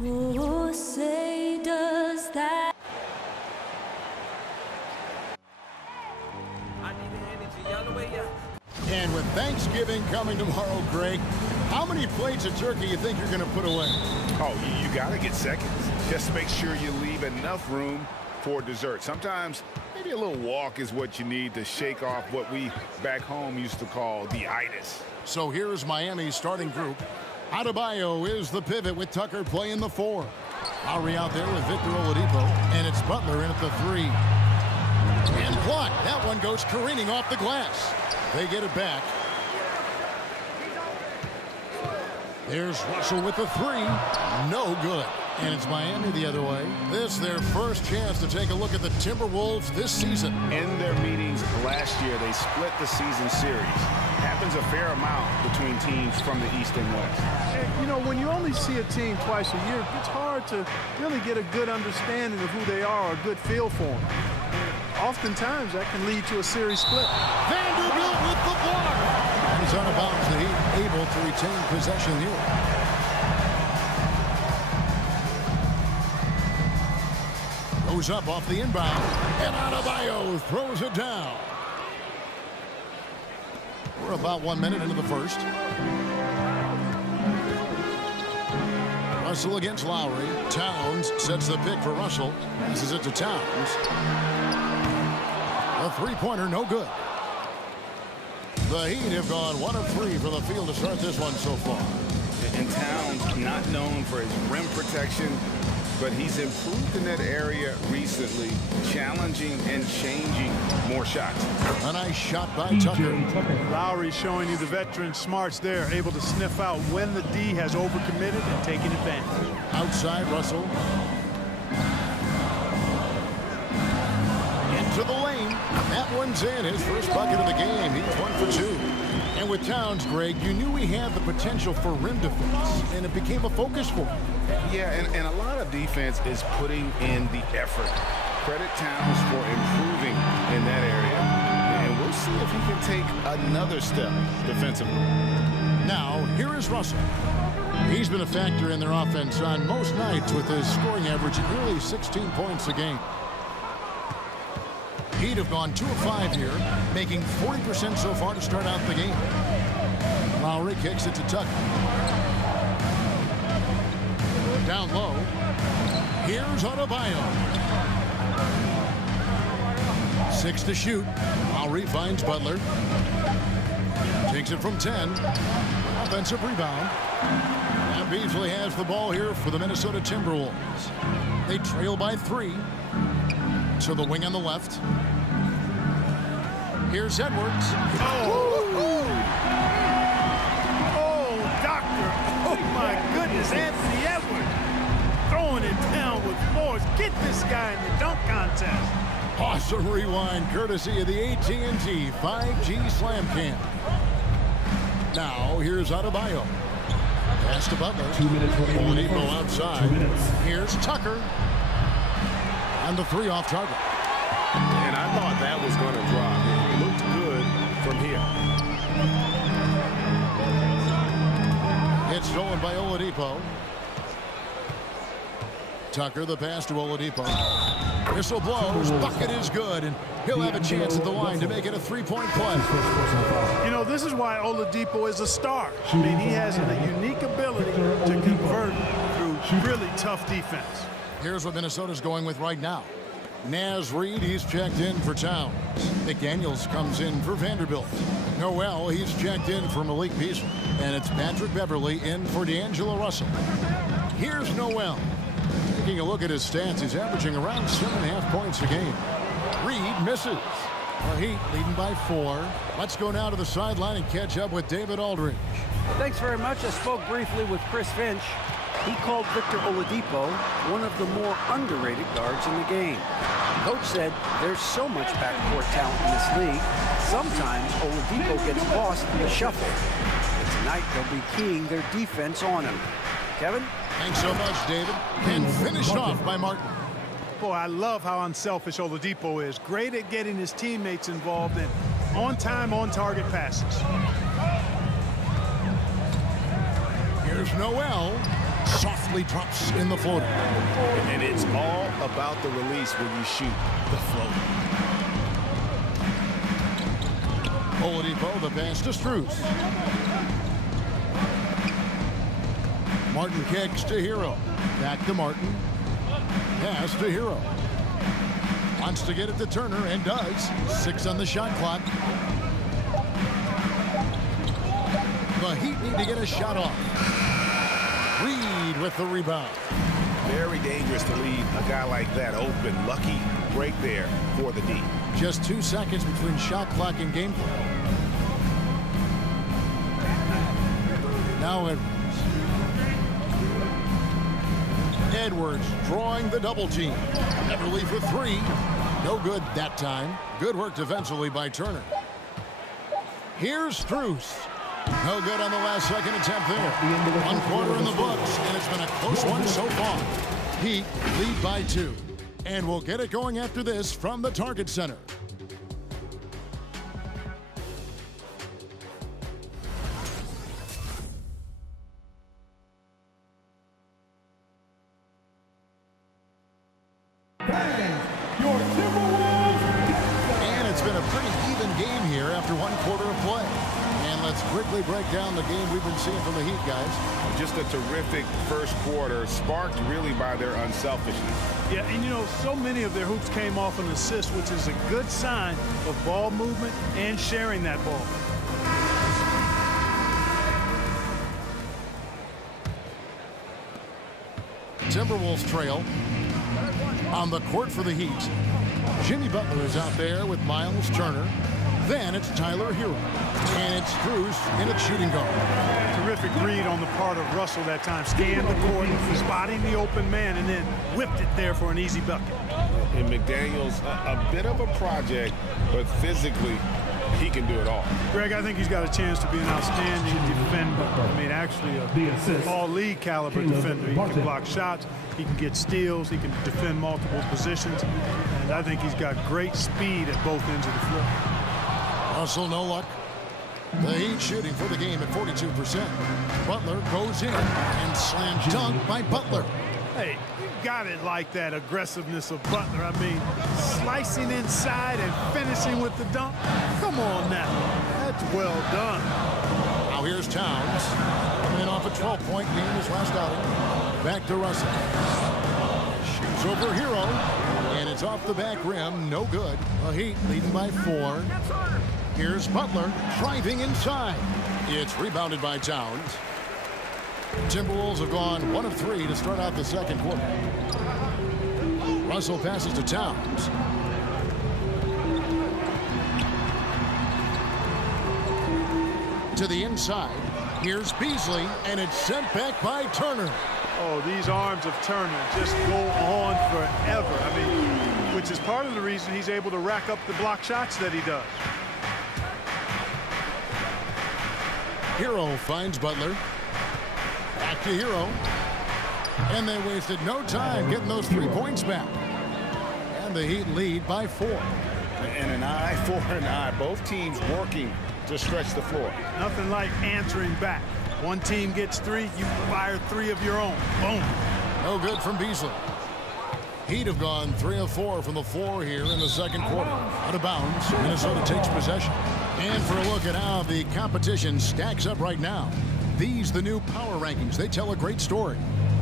Oh, say does that. And with Thanksgiving coming tomorrow, Greg, how many plates of turkey you think you're going to put away? Oh, you got to get seconds. Just make sure you leave enough room for dessert. Sometimes maybe a little walk is what you need to shake off what we back home used to call the itis. So here's Miami's starting group. Adebayo is the pivot with Tucker playing the 4. Lowry out there with Victor Oladipo, and it's Butler in at the 3. And blocked. That one goes careening off the glass. They get it back. There's Russell with the 3. No good. And it's Miami the other way. This is their first chance to take a look at the Timberwolves this season. In their meetings last year, they split the season series. Happens a fair amount between teams from the East and West. You know, when you only see a team twice a year, it's hard to really get a good understanding of who they are, or a good feel for them. Oftentimes, that can lead to a series split. Vanderbilt with the block. He's out of bounds. The Heat able to retain possession here. Goes up off the inbound, and Adebayo throws it down. We're about 1 minute into the first. Russell against Lowry. Towns sets the pick for Russell. Passes it to Towns. A three-pointer, no good. The Heat have gone 1 of 3 from the field to start this one so far. And Towns, not known for his rim protection, but he's improved in that area recently, challenging and changing more shots. A nice shot by Tucker. Lowry showing you the veteran smarts there, able to sniff out when the D has overcommitted and taking advantage. Outside Russell. Into the lane. That one's in. His first bucket of the game. He's 1 for 2. And with Towns, Greg, you knew he had the potential for rim defense, and it became a focus for him. Yeah, and a lot of defense is putting in the effort. Credit Towns for improving in that area, and we'll see if he can take another step defensively. Now, here is Russell. He's been a factor in their offense on most nights with his scoring average at nearly 16 points a game. He'd have gone 2 of 5 here, making 40% so far to start out the game. Lowry kicks it to Tucker. Down low. Here's Adebayo. 6 to shoot. Lowry finds Butler. Takes it from 10. Offensive rebound. And Beasley has the ball here for the Minnesota Timberwolves. They trail by 3. To the wing on the left. Here's Edwards. Oh, doctor. Oh, my goodness, Anthony Edwards. Throwing it down with force. Get this guy in the dunk contest. Awesome rewind, courtesy of the AT&T 5G Slam Cam. Now, here's Adebayo. Pass to Butler. 2 minutes. Oladipo outside. 2 minutes. Here's Tucker. And the 3 off target. And I thought that was going to drop. It looked good from here. It's stolen by Oladipo. Tucker, the pass to Oladipo. Whistle blows. Bucket is good, and he'll have a chance at the line to make it a 3-point play. You know, this is why Oladipo is a star. I mean, he has a unique ability to convert through really tough defense. Here's what Minnesota's going with right now. Naz Reid, he's checked in for Towns. McDaniels comes in for Vanderbilt. Noel, he's checked in for Malik Beasley. And it's Patrick Beverly in for D'Angelo Russell. Here's Noel. Taking a look at his stats, he's averaging around 7.5 points a game. Reid misses. The Heat leading by 4. Let's go now to the sideline and catch up with David Aldridge. Thanks very much. I spoke briefly with Chris Finch. He called Victor Oladipo one of the more underrated guards in the game. Coach said there's so much backcourt talent in this league, sometimes Oladipo gets lost in the shuffle. But tonight they'll be keying their defense on him. Kevin? Thanks so much, David. And finished off by Martin. Boy, I love how unselfish Oladipo is. Great at getting his teammates involved in on-time, on-target passes. Here's Noel. Softly drops in the floater. And it's all about the release when you shoot the floater. Oladipo, the pass to Strus. Martin kicks to Hero. Back to Martin. Pass to Hero. Wants to get it to Turner and does. 6 on the shot clock. The Heat need to get a shot off. Reed with the rebound. Very dangerous to leave a guy like that open. Lucky break there for the D. Just 2 seconds between shot clock and game play. Now Edwards drawing the double team. Beverly for 3. No good that time. Good work defensively by Turner. Here's Strus. No good on the last second attempt there. 1 quarter in the books, and it's been a close one so far. Heat lead by 2. And we'll get it going after this from the Target Center. And it's been a pretty even game here after 1 quarter of play. And let's quickly break down the game we've been seeing from the Heat, guys. Just a terrific first quarter, sparked really by their unselfishness. Yeah, and you know, so many of their hoops came off an assist, which is a good sign of ball movement and sharing that ball. Timberwolves trail on the court for the Heat. Jimmy Butler is out there with Miles Turner. Then it's Tyler Hero. And it's Strus in its shooting guard. Terrific read on the part of Russell that time. Scanned the court, spotting the open man, and then whipped it there for an easy bucket. And McDaniels, a bit of a project, but physically, he can do it all. Greg, I think he's got a chance to be an outstanding defender. I mean, actually a all-league caliber defender. He can block shots, he can get steals, he can defend multiple positions, and I think he's got great speed at both ends of the floor. Russell, no luck. The Heat shooting for the game at 42%. Butler goes in and slam dunk by Butler. Hey, you got it like that aggressiveness of Butler. I mean, slicing inside and finishing with the dunk. Come on now. That's well done. Now here's Towns. Coming off a 12-point game his last outing. Back to Russell. Shoots over Hero. And it's off the back rim. No good. The Heat leading by 4. Here's Butler driving inside. It's rebounded by Towns. Timberwolves have gone 1 of 3 to start out the second quarter. Russell passes to Towns. To the inside. Here's Beasley, and it's sent back by Turner. Oh, these arms of Turner just go on forever. I mean, which is part of the reason he's able to rack up the block shots that he does. Hero finds Butler. Back to Hero. And they wasted no time getting those 3 points back. And the Heat lead by 4. And an eye for an eye. Both teams working to stretch the floor. Nothing like answering back. One team gets 3, you fire 3 of your own. Boom. No good from Beasley. Heat have gone 3 of 4 from the floor here in the second quarter. Out of bounds, Minnesota takes possession. And for a look at how the competition stacks up right now, these the new power rankings. They tell a great story.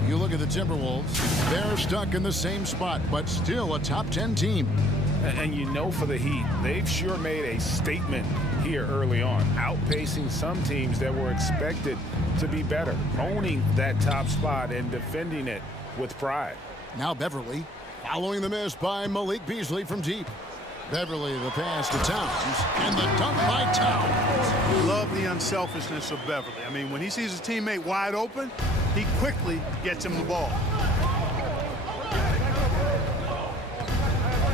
You look at the Timberwolves, they're stuck in the same spot, but still a top 10 team. And you know, for the Heat, they've sure made a statement here early on, outpacing some teams that were expected to be better, owning that top spot and defending it with pride. Now Beverly, following the miss by Malik Beasley from deep. Beverly, the pass to Towns, and the dunk by Towns. Love the unselfishness of Beverly. I mean, when he sees his teammate wide open, he quickly gets him the ball.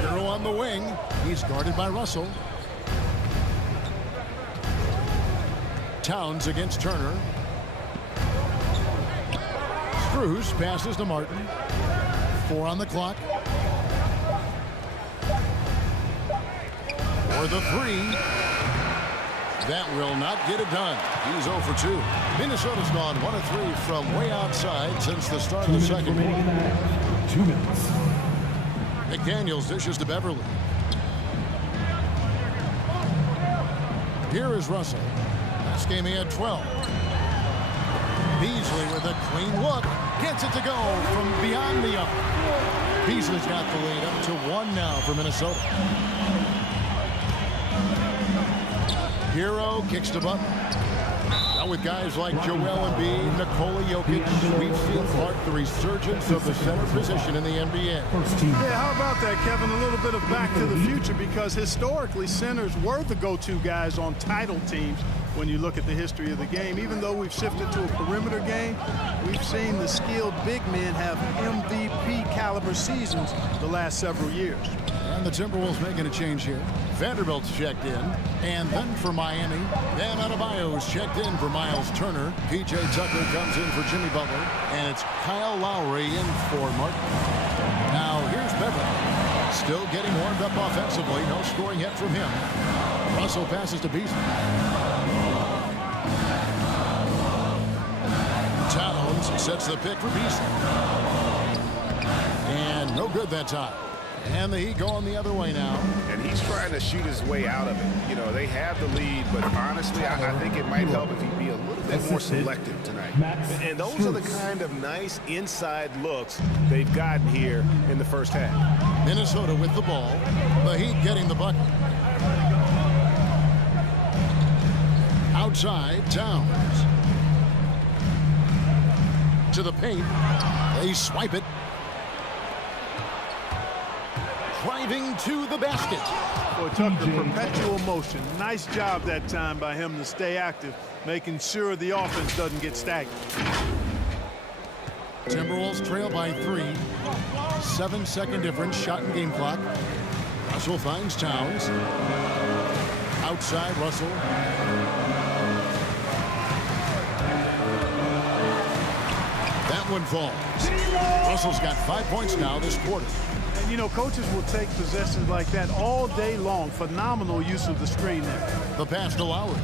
Hero on the wing. He's guarded by Russell. Towns against Turner. Strus passes to Martin. 4 on the clock. For the 3. That will not get it done. He's 0 for 2. Minnesota's gone 1 of 3 from way outside since the start of the second quarter. 2 minutes. McDaniels dishes to Beverly. Here is Russell. Last game he had 12. Beasley with a clean look. Gets it to go from beyond the arc. Beasley's got the lead up to 1 now for Minnesota. Hero kicks to Butler. Now with guys like Joel Embiid, Nikola Jokic, we've seen part the resurgence of the center position in the NBA. Yeah, how about that, Kevin? A little bit of back to the future, because historically centers were the go-to guys on title teams when you look at the history of the game. Even though we've shifted to a perimeter game, we've seen the skilled big men have MVP caliber seasons the last several years. And the Timberwolves making a change here. Vanderbilt's checked in. And then for Miami, Bam Adebayo's checked in for Miles Turner. P.J. Tucker comes in for Jimmy Butler. And it's Kyle Lowry in for Martin. Now here's Beverly. Still getting warmed up offensively. No scoring yet from him. Russell passes to Beasley. Towns sets the pick for Beasley. And no good that time. And the Heat going the other way now. And he's trying to shoot his way out of it. You know, they have the lead, but honestly, I think it might help if he be a little bit more selective tonight. And those are the kind of nice inside looks they've gotten here in the first half. Minnesota with the ball. The Heat getting the bucket. Outside, Towns. To the paint. They swipe it. Driving to the basket. Boy, Tucker, perpetual motion. Nice job that time by him to stay active, making sure the offense doesn't get stagnant. Timberwolves trail by 3. 7-second difference, shot and game clock. Russell finds Towns. Outside, Russell. That one falls. Russell's got 5 points now this quarter. And, you know, coaches will take possessions like that all day long. Phenomenal use of the screen there. The pass to Lowry.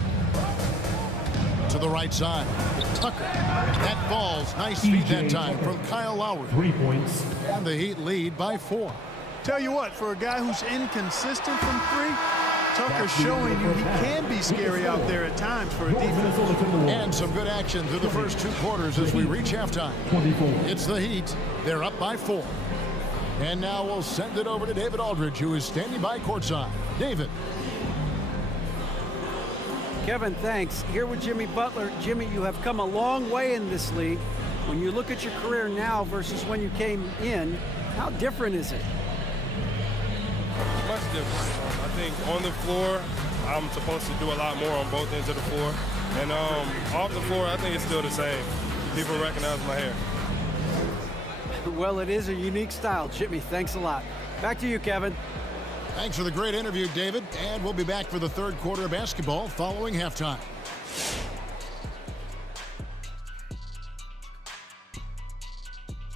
To the right side. Tucker. That falls. Nice feed that time from Kyle Lowry. 3 points. And the Heat lead by 4. Tell you what, for a guy who's inconsistent from 3, Tucker's showing you he can be scary out there at times for a defense. And some good action through the first 2 quarters as we reach halftime. It's the Heat. They're up by 4. And now we'll send it over to David Aldridge, who is standing by courtside. David. Kevin, thanks. Here with Jimmy Butler. Jimmy, you have come a long way in this league. When you look at your career now versus when you came in, how different is it? Much different. I think on the floor, I'm supposed to do a lot more on both ends of the floor. And off the floor, I think it's still the same. People recognize my hair. Well, it is a unique style, Jimmy. Thanks a lot. Back to you, Kevin. Thanks for the great interview, David. And we'll be back for the 3rd quarter of basketball following halftime.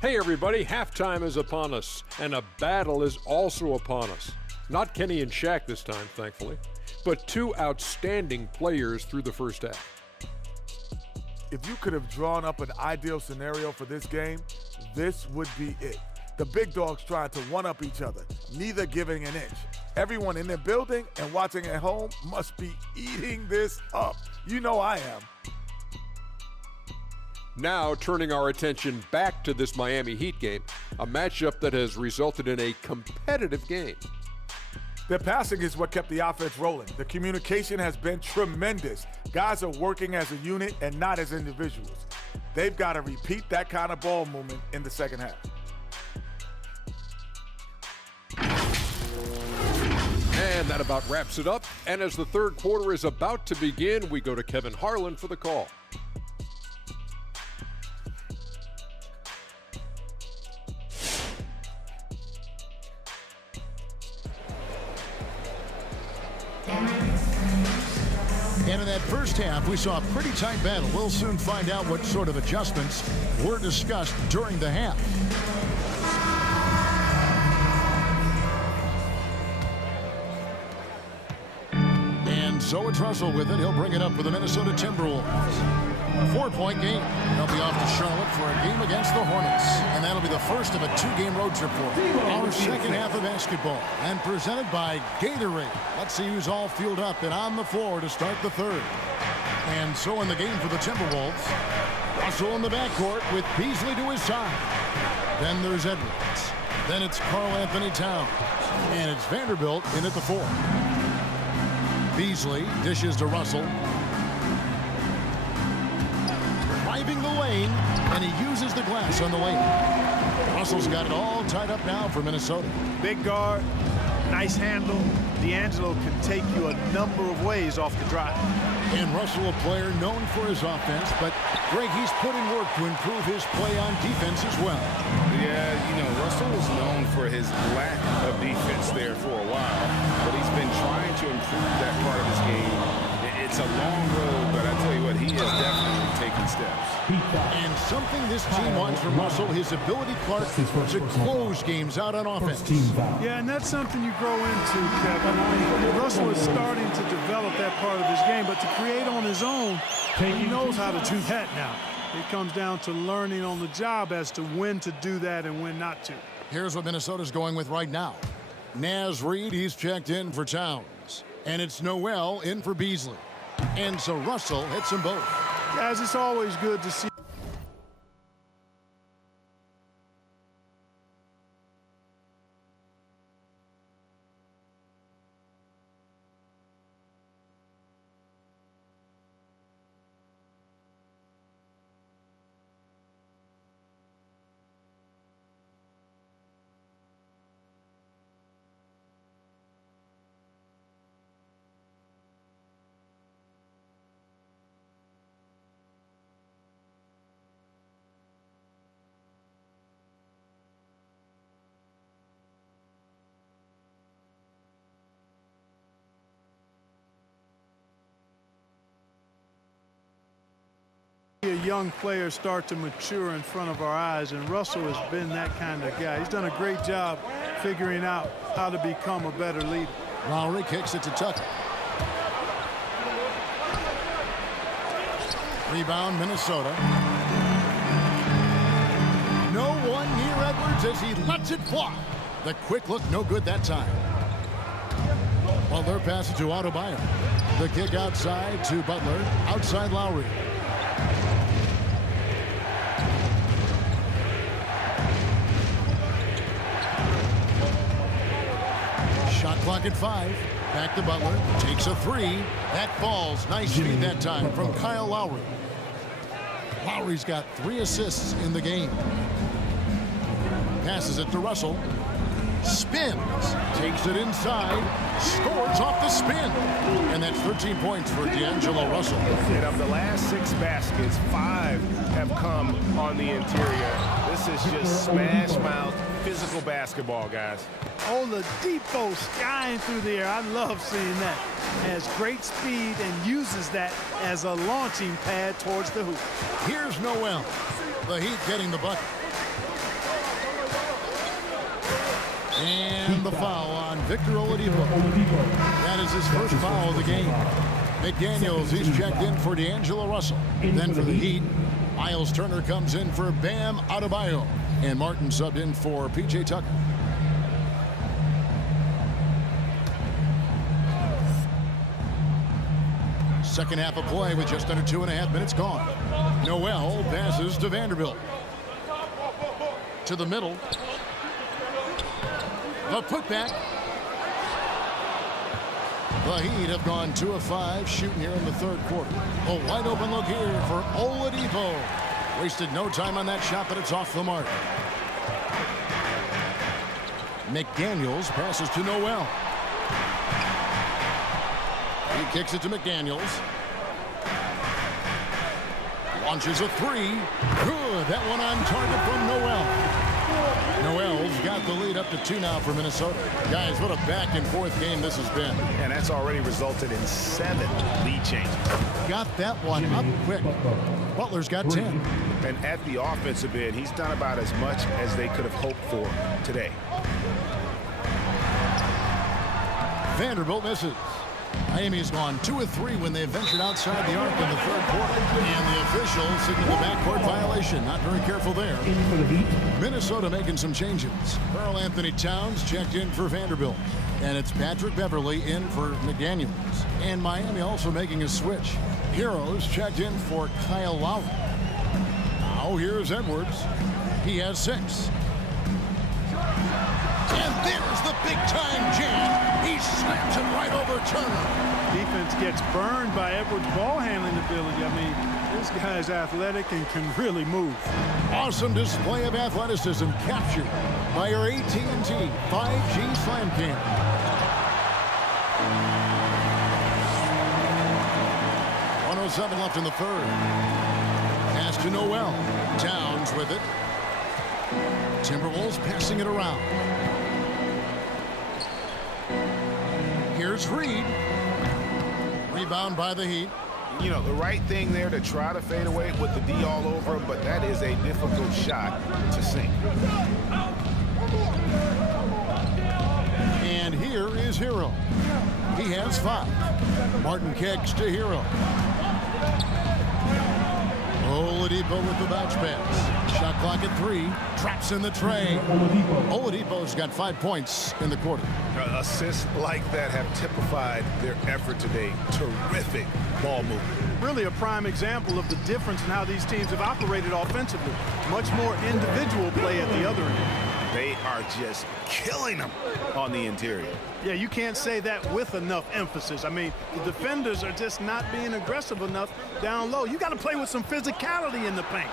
Hey, everybody. Halftime is upon us, and a battle is also upon us. Not Kenny and Shaq this time, thankfully, but 2 outstanding players through the first half. If you could have drawn up an ideal scenario for this game, this would be it. The big dogs trying to one-up each other, neither giving an inch. Everyone in their building and watching at home must be eating this up. You know I am. Now turning our attention back to this Miami Heat game, a matchup that has resulted in a competitive game. Their passing is what kept the offense rolling. The communication has been tremendous. Guys are working as a unit and not as individuals. They've got to repeat that kind of ball movement in the second half. And that about wraps it up. And as the 3rd quarter is about to begin, we go to Kevin Harlan for the call. And in that first half, we saw a pretty tight battle. We'll soon find out what sort of adjustments were discussed during the half. so it's Russell with it. He'll bring it up for the Minnesota Timberwolves. 4-point game. They'll be off to Charlotte for a game against the Hornets. And that'll be the first of a 2-game road trip for them. Our second half of basketball. And presented by Gatorade. Let's see who's all fueled up and on the floor to start the third. And so in the game for the Timberwolves, Russell in the backcourt with Beasley to his side. Then there's Edwards. Then it's Karl-Anthony Towns. And it's Vanderbilt in at the 4. Beasley dishes to Russell. Driving the lane, and he uses the glass on the lane. Russell's got it all tied up now for Minnesota. Big guard, nice handle. D'Angelo can take you a number of ways off the drive. And Russell, a player known for his offense, but Greg, he's put in work to improve his play on defense as well. Yeah, you know, Russell was known for his lack of defense there for a while, but he's been trying to improve that part of his game. It's a long road, but I tell you what, he is definitely taking steps. And something this team wants from Russell, his ability, Clark, to close games out on offense. Yeah, and that's something you grow into, Kevin. Russell is starting to develop that part of his game, but to create on his own, he knows how to do that now. It comes down to learning on the job as to when to do that and when not to. Here's what Minnesota's going with right now. Naz Reid, he's checked in for Towns. And it's Noel in for Beasley. And so Russell hits them both. Guys, it's always good to see. A young player start to mature in front of our eyes, and Russell has been that kind of guy. He's done a great job figuring out how to become a better leader. Lowry kicks it to Tucker. Rebound, Minnesota. No one near Edwards as he lets it fly. The quick look, no good that time. Butler passes to Adebayo. The kick outside to Butler. Outside Lowry. Shot clock at 5. Back to Butler. Takes a 3. That falls. Nice feed that time from Kyle Lowry. Lowry's got 3 assists in the game. Passes it to Russell. Spins. Takes it inside. Scores off the spin. And that's 13 points for D'Angelo Russell. And of the last 6 baskets, 5 have come on the interior. This is just smash mouth physical basketball, guys. Oladipo skying through the air. I love seeing that. Has great speed and uses that as a launching pad towards the hoop. Here's Noel. The Heat getting the bucket. And the foul on Victor Oladipo. That is his first foul of the game. McDaniels, he's checked in for D'Angelo Russell. Then for the Heat, Miles Turner comes in for Bam Adebayo. And Martin subbed in for P.J. Tucker. Second half of play with just under 2.5 minutes gone. Noel passes to Vanderbilt. To the middle. The putback. The Heat have gone 2 of 5 shooting here in the third quarter. A wide open look here for Oladipo. Wasted no time on that shot, but it's off the mark. McDaniels passes to Noel. He kicks it to McDaniels. Launches a 3. Good. That one on target from Noel. Noel's got the lead up to 2 now for Minnesota. Guys, what a back and forth game this has been. And that's already resulted in 7 lead changes. Got that one up quick. Butler's got 10. And at the offensive end, he's done about as much as they could have hoped for today. Vanderbilt misses. Miami's gone 2 of 3 when they ventured outside the arc in the third quarter. And the official signaled a backcourt violation. Not very careful there. Minnesota making some changes. Karl Anthony Towns checked in for Vanderbilt. And it's Patrick Beverley in for McDaniels. And Miami also making a switch. Heroes checked in for Kyle Lowry. Now here's Edwards. He has 6. And there's the big-time jam. He slams it right over Turner. Defense gets burned by Edwards' ball handling ability. I mean, this guy's athletic and can really move. Awesome display of athleticism captured by your AT&T 5G Slam Cam. .107 left in the third. Pass to Noel. Towns with it. Timberwolves passing it around. Here's Reed. Rebound by the Heat. You know, the right thing there to try to fade away with the D all over him, but that is a difficult shot to sink. And here is Hero. He has 5. Martin Keggs to Hero. Oladipo with the bounce pass. Shot clock at 3. Traps in the tray. Oladipo's got 5 points in the quarter. Assists like that have typified their effort today. Terrific ball movement. Really a prime example of the difference in how these teams have operated offensively. Much more individual play at the other end. They are just killing them on the interior. Yeah, you can't say that with enough emphasis. I mean, the defenders are just not being aggressive enough down low. You got to play with some physicality in the paint.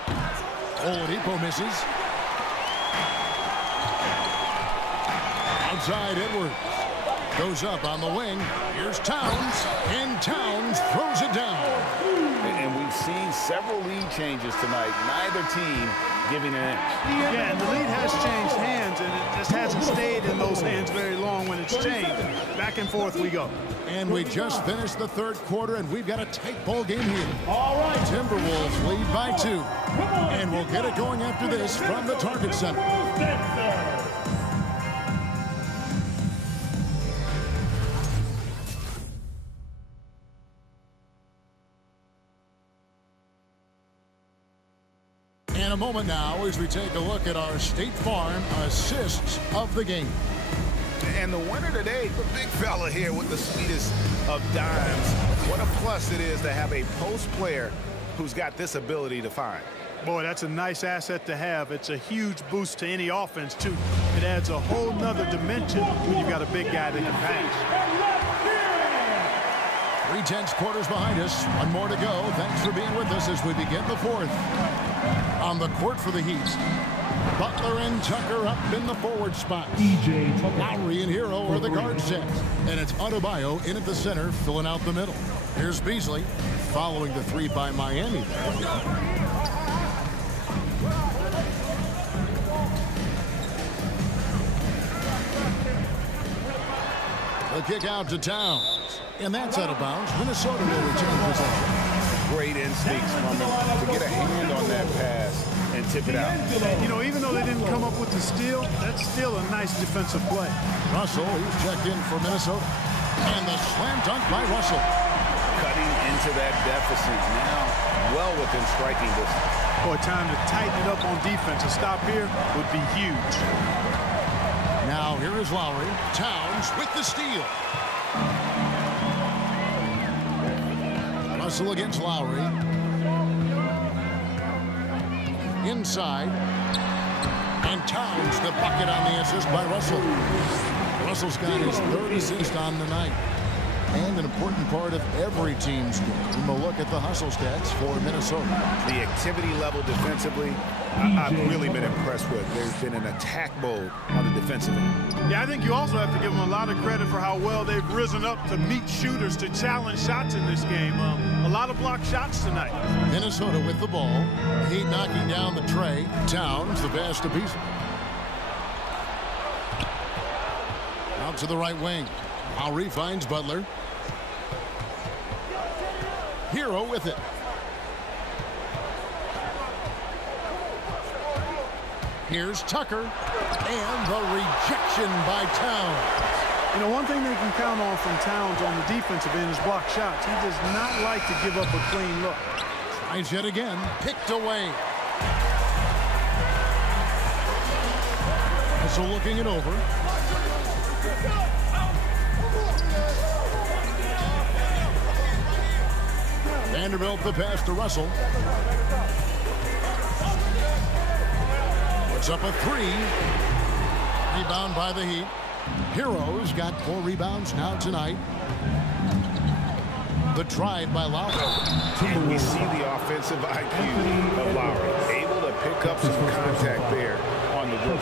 Oladipo misses. Outside Edwards. Goes up on the wing. Here's Towns. And Towns throws it down. And we've seen several lead changes tonight. Neither team giving an inch. Yeah, and the lead has changed hands, and it just hasn't stayed in those hands very long when it's changed. Back and forth we go. And we just finished the third quarter, and we've got a tight ball game here. All right. Timberwolves lead by 2. And we'll get it going after this from the Target Center. In a moment now as we take a look at our State Farm assists of the game. And the winner today, the big fella here with the sweetest of dimes. What a plus it is to have a post player who's got this ability to find. Boy, that's a nice asset to have. It's a huge boost to any offense, too. It adds a whole nother dimension when you've got a big guy that can pass. 3/10 quarters behind us. 1 more to go. Thanks for being with us as we begin the 4th. On the court for the Heat, Butler and Tucker up in the forward spot. Lowry and Hero are the guard sets. And it's Adebayo in at the center, filling out the middle. Here's Beasley, following the 3 by Miami. The kick out to Towns. And that's out of bounds. Minnesota will retain possession. Great instincts from him to get a hand on that pass and tip it out. You know, even though they didn't come up with the steal, that's still a nice defensive play. Russell, he's checked in for Minnesota. And the slam dunk by Russell. Cutting into that deficit now, well within striking distance. Boy, time to tighten it up on defense. A stop here would be huge. Now here is Lowry. Towns with the steal. Russell against Lowry. Inside. And Towns the bucket on the assist by Russell. Russell's got his 3rd assist on the night. And an important part of every team's game. We'll look at the hustle stats for Minnesota. The activity level defensively, I've really been impressed with. There's been an attack mode on the defensive end. Yeah, I think you also have to give them a lot of credit for how well they've risen up to meet shooters, to challenge shots in this game. A lot of blocked shots tonight. Minnesota with the ball. Heat knocking down the tray. Towns the pass to Beasley. Out to the right wing. Lowry finds Butler. Hero with it. Here's Tucker. And the rejection by Towns. You know, one thing they can count on from Towns on the defensive end is block shots. He does not like to give up a clean look. Tries yet again. Picked away. So looking it over. Vanderbilt the pass to Russell. Puts up a 3. Rebound by the Heat. Heroes got 4 rebounds now tonight. The drive by Lowry. And we see the offensive IQ of Lowry. Able to pick up some contact there on the roof.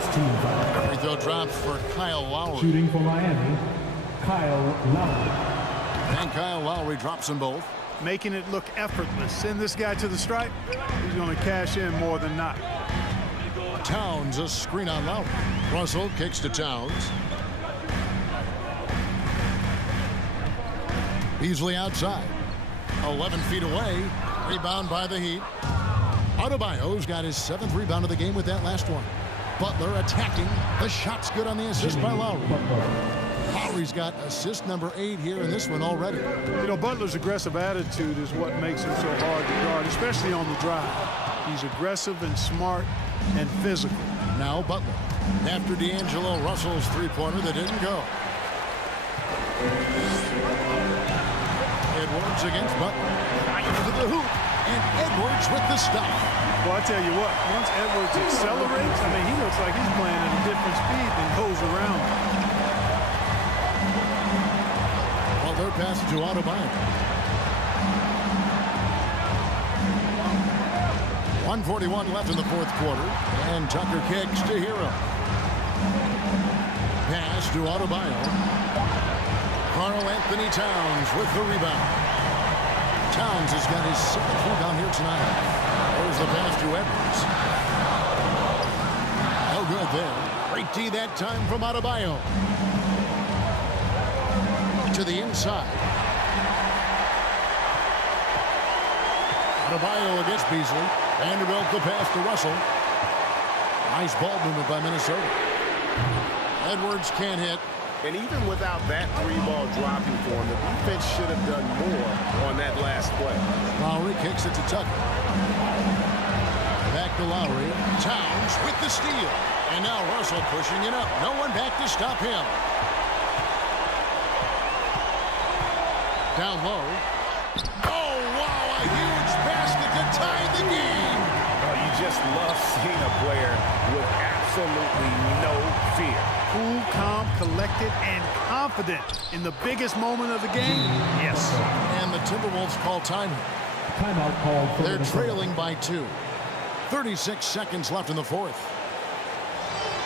Free throw drops for Kyle Lowry. Shooting for Miami, Kyle Lowry. And Kyle Lowry drops them both. Making it look effortless. Send this guy to the stripe. He's going to cash in more than not. Towns a screen on Lowry. Russell kicks to Towns. Beasley outside. 11 feet away. Rebound by the Heat. Adebayo's got his 7th rebound of the game with that last one. Butler attacking. The shot's good on the assist by Lowry. Lowry's got assist number 8 here in this one already. You know, Butler's aggressive attitude is what makes him so hard to guard, especially on the drive. He's aggressive and smart and physical. Now Butler. After D'Angelo Russell's three-pointer that didn't go. Edwards against Butler. To the hoop. And Edwards with the stop. Well, I tell you what, once Edwards accelerates, I mean, he looks like he's playing at a different speed than goes around. Well, they're passing to Adebayo. 1:41 left in the 4th quarter. And Tucker kicks to Hero. Pass to Adebayo. Carl Anthony Towns with the rebound. Towns has got his 7th rebound here tonight. There's the pass to Edwards. No good there. Great D that time from Adebayo. To the inside. Adebayo against Beasley. Vanderbilt the pass to Russell. Nice ball movement by Minnesota. Edwards can't hit. And even without that 3-ball dropping for him, the defense should have done more on that last play. Lowry kicks it to Tucker. Back to Lowry. Towns with the steal. And now Russell pushing it up. No one back to stop him. Down low. Oh, wow, a huge basket to tie the game. Oh, you just love seeing a player with absolutely no fear. Cool, calm, collected, and confident in the biggest moment of the game. Yes. And the Timberwolves call time. Timeout called for They're trailing by 2. 36 seconds left in the 4th.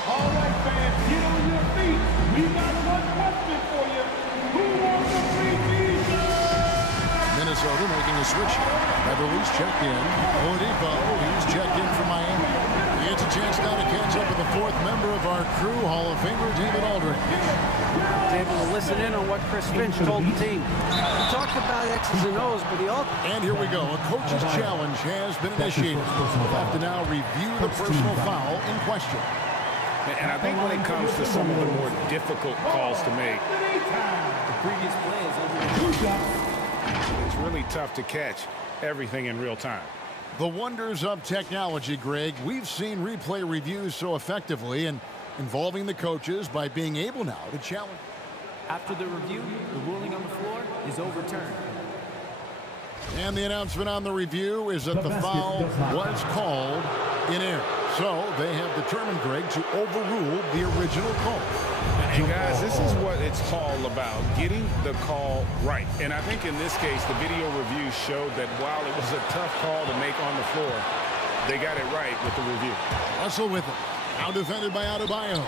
All right, fans, get on your feet. We got one question for you. Who wants the free pizza? Minnesota making a switch. Beverly's checked in. Oladipo, he's checked in for Miami. He gets a chance now to catch up with the 4th member of our crew, Hall of Famer David Aldridge. Was able to listen in on what Chris Finch told the team. He talked about X's and O's, but he also... And here we go. A coach's challenge has been initiated. We'll have to now review the personal foul in question. And I think when it comes to some of the more difficult calls to make, The previous play is over. it's really tough to catch everything in real time. The wonders of technology, Greg. We've seen replay reviews so effectively and involving the coaches by being able now to challenge. After the review, the ruling on the floor is overturned. And the announcement on the review is that the foul was called in error. So they have determined, Greg, to overrule the original call. And guys, this is what it's all about, getting the call right. And I think in this case, the video review showed that while it was a tough call to make on the floor, they got it right with the review. Russell with it. Now defended by Adebayo.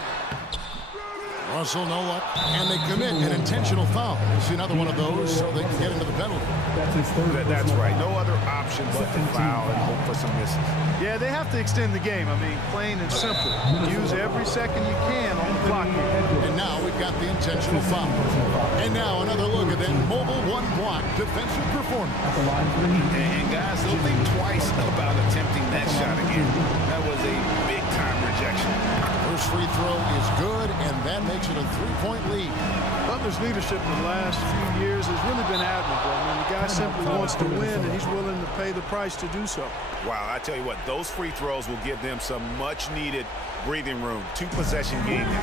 Russell no luck, and they commit an intentional foul. We'll see another one of those so they can get into the penalty. That's his third. That's right. No other option but to foul and hope for some misses. Yeah, they have to extend the game. I mean, plain and simple. Use every second you can on the clock here. And now we've got the intentional foul. And now another look at that mobile one-block defensive performance. And guys, don't think twice about attempting that shot again. That was a big-time rejection. First free throw is good, and that makes it a 3-point lead. Butler's leadership in the last few years has really been admirable. I mean, the guy simply wants to win, and he's willing to pay the price to do so. Wow, I tell you what, those free throws will give them some much-needed breathing room. 2-possession game now.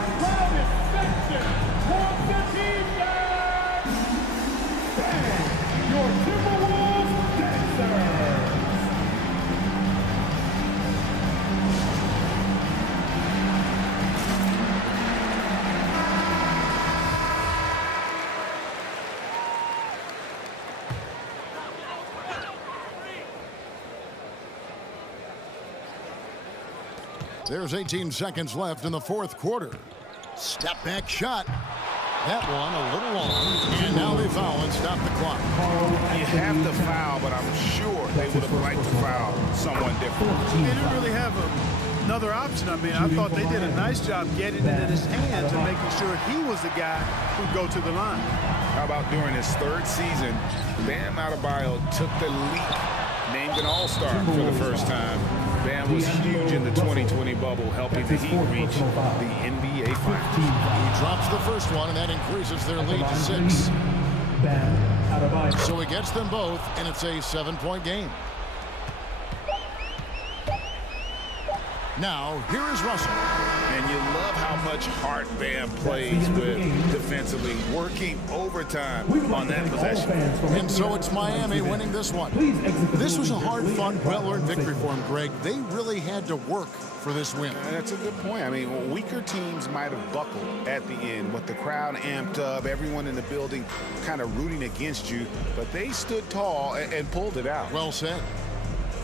Your Timberwolves dancers. There's 18 seconds left in the fourth quarter. Step back shot. That one a little long, and now they foul and stop the clock. You have to foul, but I'm sure they would have liked to foul someone different. They didn't really have another option. I mean, I thought they did a nice job getting it in his hands and making sure he was the guy who'd go to the line. How about during his third season, Bam Adebayo took the leap, named an all-star for the first time. Bam was huge in the 2020 bubble, helping the Heat reach the NBA Finals. He drops the first one, and that increases their lead to 6. So he gets them both, and it's a 7-point game. Now, here is Russell. And you love how much heart Bam plays with defensively, working overtime on that possession. And so it's Miami winning this one. This was a hard-fought, well-earned victory for him, Greg. They really had to work for this win. That's a good point. I mean, weaker teams might have buckled at the end with the crowd amped up, everyone in the building kind of rooting against you, but they stood tall and pulled it out. Well said.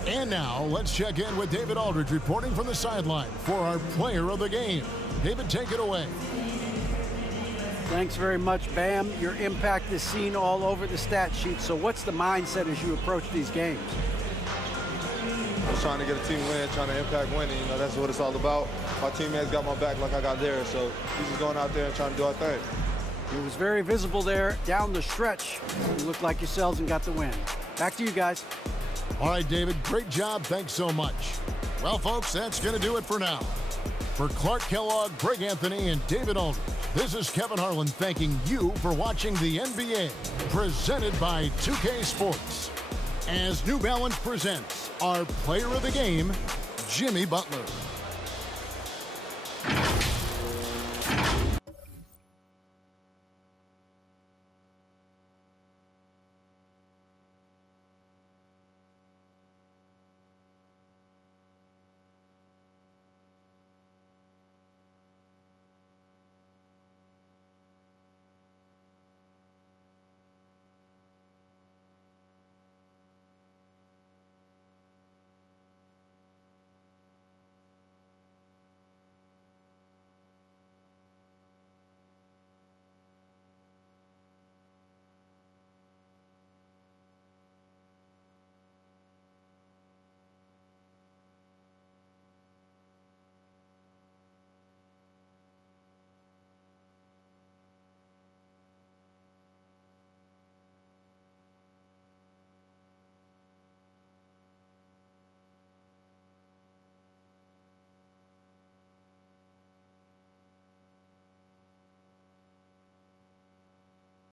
And now, let's check in with David Aldridge reporting from the sideline for our player of the game. David, take it away. Thanks very much, Bam. Your impact is seen all over the stat sheet. So what's the mindset as you approach these games? Just trying to get a team win, trying to impact winning. You know, that's what it's all about. My teammates got my back like I got theirs. So we're just going out there and trying to do our thing. It was very visible there down the stretch. You looked like yourselves and got the win. Back to you guys. All right, David, great job. Thanks so much. Well, folks, that's going to do it for now. For Clark Kellogg, Greg Anthony, and David Aldridge, this is Kevin Harlan thanking you for watching the NBA, presented by 2K Sports. As New Balance presents our player of the game, Jimmy Butler.